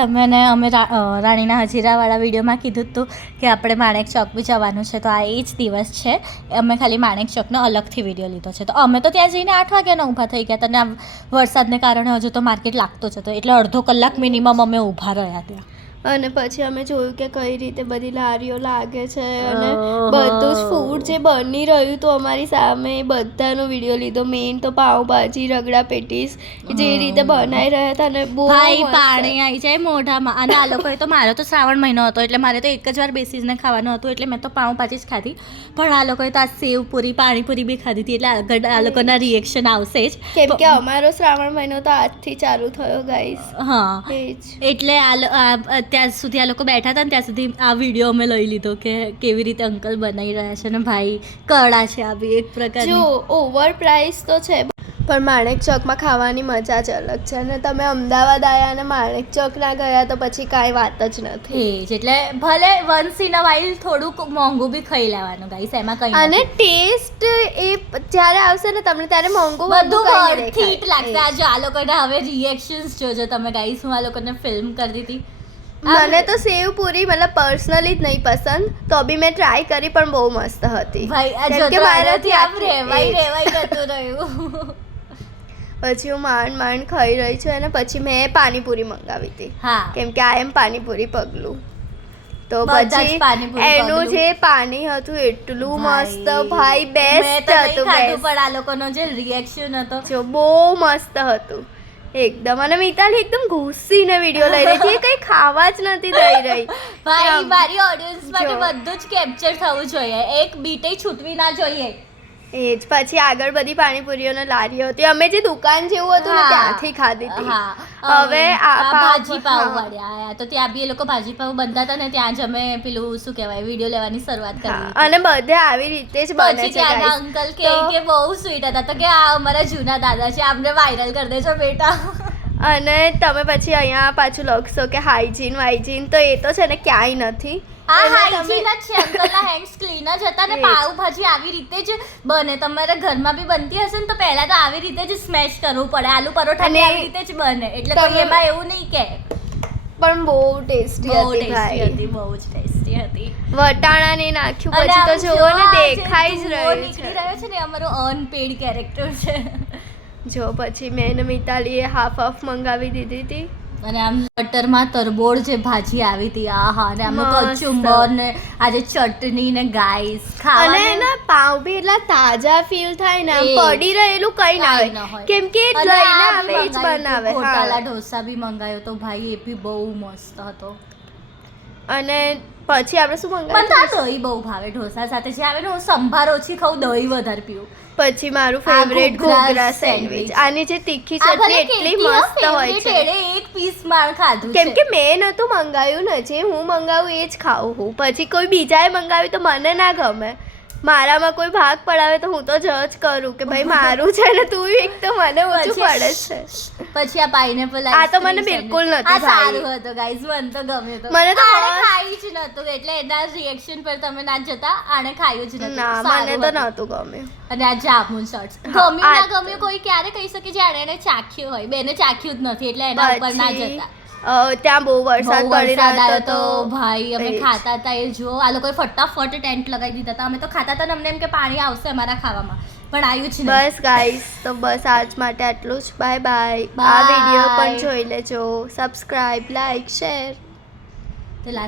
તમે અને અમે રાણીના હજીરાવાળા વિડીયોમાં કીધું હતું કે આપણે માણેક ચોક બી જવાનું છે, તો આ એ જ દિવસ છે. અમે ખાલી માણેક ચોકનો અલગથી વિડીયો લીધો છે. તો અમે તો ત્યાં જઈને 8 વાગ્યાના ઊભા થઈ ગયા હતા, અને આ વરસાદને કારણે હજુ તો માર્કેટ લાગતો જ હતો, એટલે અડધો કલાક મિનિમમ અમે ઊભા રહ્યા ત્યાં. અને પછી અમે જોયું કે કઈ રીતે બધી લારીઓ લાગે છે, અને બધું જ ફૂડ જે બની રહ્યું તો અમારી સામે બધાનો વિડીયો લીધો. મેઇન તો પાવભાજી, રગડા પેટીસ જે રીતે બનાવી રહ્યા હતા ને, બહુ ભાઈ પાણી આવી જાય મોઢામાં. અને આ લોકોએ તો, મારો તો શ્રાવણ મહિનો હતો એટલે મારે તો એક જ વાર બેસીને ખાવાનું હતું, એટલે મેં તો પાવભાજી જ ખાધી. પણ આ લોકોએ તો આ સેવ પૂરી, પાણીપુરી બી ખાધી હતી, એટલે આગળ આ લોકોના રિએક્શન આવશે જ, કેમ કે અમારો શ્રાવણ મહિનો તો આજથી ચાલુ થયો ગાઈસ. હા, એટલે ત્યાં સુધી આ લોકો બેઠા હતા ને ત્યાં સુધી આ વિડીયો અમે લઈ લીધો કે કેવી રીતે અંકલ બનાવી રહ્યા છે. ને ભાઈ કળા છે આ બી એક પ્રકારની. જો ઓવર પ્રાઇસ તો છે, પણ માણેક ચોકમાં ખાવાની મજા જ અલગ છે. અને તમે અમદાવાદ આવ્યા અને માણેક ચોક ના ગયા તો પછી કાંઈ વાત જ નથી. એટલે ભલે વન્સ ઇન અ વાઇલ થોડુંક મોંઘું બી ખાઈ લેવાનું ગાઈસ, એમાં કંઈ અને ટેસ્ટ એ જ્યારે આવશે ને તમને ત્યારે મોંઘું બધું ઠીક લાગશે. આ જો આ લોકોના હવે રિએક્શન્સ જોજો તમે ગાઈસ. હું આ લોકોને ફિલ્મ કરતી હતી. મને તો સેવ પૂરી મતલબ પર્સનલી જ નહીં પસંદ, તો બી મેં ટ્રાય કરી, પણ બહુ મસ્ત હતી ભાઈ. કેમ કે મારાથી આમ રેવાઈ જતું રહ્યું. પછી હું માંડ ખાઈ રહી છું, અને પછી મેં પાણીપુરી મંગાવી હતી. હા, કેમ કે આ એમ પાણીપુરી પગલું, તો પછી એનું જે પાણી હતું એટલું મસ્ત ભાઈ, બેસ્ટ હતું. પણ આ લોકોનો જે રિએક્શન હતો જો બહુ મસ્ત હતું એકદમ. અને મિતાલી એકદમ ઘૂસીને વિડીયો લઈ રહી હતી, કઈ ખાવા જ નથી દઈ રહી. ભાઈ મારી ઓડિયન્સ માટે બધું જ કેપ્ચર થવું જોઈએ, એક બીટે છૂટવી ના જોઈએ. એ જ. પછી આગળ બધી પાણીપુરીઓનો લારીઓ હતી, અમે જે દુકાન જેવું હતું ને ત્યાંથી ખાધી હતી. હવે ભાજી પાવ વાળા આયા તો ત્યાં બી એ લોકો ભાજી પાવ બનતા હતા ને, ત્યાં જ અમે પેલું શું કહેવાય વિડીયો લેવાની શરૂઆત કરી. અને બધે આવી રીતે જ બને છે. ત્યાંના અંકલ કે બહુ સ્વીટ હતા, તો કે આ અમારા જૂના દાદા છે, આમને વાયરલ કરી દેજો બેટા. અને તમે પછી અહીંયા પાછું લખશો કે હાઇજીન, તો એ તો છે ને ક્યાંય નથી. આ હાઇજીન જ છે, અંકલના હેન્ડ્સ ક્લીન જ હતા. ને પાવભાજી આવી રીતે જ બને. તમારા ઘરમાં બી બનતી હશે ને તો પહેલા તો આવી રીતે જ સ્મેશ કરવું પડે. આલુ પરોઠા ને આવી રીતે જ બને, એટલે કોઈ એમાં એવું નહીં કે. પણ બહુ ટેસ્ટી હતી ભાઈ, બહુ જ ટેસ્ટી હતી. વટાણા ને નાખ્યું પછી તો જોવો ને, દેખાઈ જ રહ્યું નીકળી રહ્યો છે ને, અમારો અનપેડ કેરેક્ટર છે. જો પછી મેં મિતાલીએ હાફ મંગાવી દીધી હતી. અને આમ બટરમાં તરબોળ જે ભાજી આવી હતી, આહા. અને આમનું કચુંબર ને આજે ચટણી ને ગાઈસ અને એના પાવ બી એટલા તાજા ફીલ થાય ને, પડી રહેલું કઈ ના હોય, કેમ કે લઈને આવે જ બનાવે. ગોટાલા ઢોસા બી મંગાયો તો ભાઈ, એ બી બહુ મસ્ત હતો. અને પછી આપણે શું મંગાવ્યું? મને તો દહીં બહુ ભાવે ઢોસા સાથે. જે આવે ને હું સંભાર ઓછી ખાઉં, દહીં વધારે પીવું. પછી મારું ફેવરેટ ઘૂઘરા સેન્ડવિચ. આની જે તીખી ચટણી એટલી મસ્ત હોય છે. એક પીસ માર ખાધું, કેમ કે મેં નતું મંગાવ્યું ને, જે હું મંગાવું એ જ ખાઉં હું. પછી કોઈ બીજાએ મંગાવ્યું તો મને ના ગમે. મારામાં કોઈ ભાગ પડાવે તો હું તો જજ કરું કે ભાઈ મારું છે ને, તું એક તો મને ઓછું પડે છે. પછી આ પાઇનેપલ આ તો મને બિલકુલ નથી ભાઈ. સારું હતું ગાઈઝ, મને તો ગમ્યું હતું. મને તો ખાઈ જ નતું, એટલે એના રિએક્શન પર તમે ના જતા. આને ખાયું જ નતું. ના, મને તો નતું ગમ્યું. અને આ જામુન શોર્ટ્સ ગમ્યું ના ગમ્યું કોઈ ક્યારે કહી શકે, જ્યારે એને ચાખ્યું હોય. બેને ચાખ્યું જ નથી, એટલે એના ઉપર ના જતા. ત્યાં બહુ વરસાદ પડી રહ્યો હતો ભાઈ. અમે ખાતા હતા એ જો, આ લોકોએ ફટાફટ ટેન્ટ લગાવી દીધા હતા. અમે તો ખાતા હતા ને, અમને એમ કે પાણી આવશે અમારા ખાવામાં, પણ આવ્યું જ નહીં. બસ ગાઈસ, તો બસ આજ માટે આટલું જ. Bye bye. આ વિડીયો પણ જોઈ લેજો. Subscribe, like, share. તો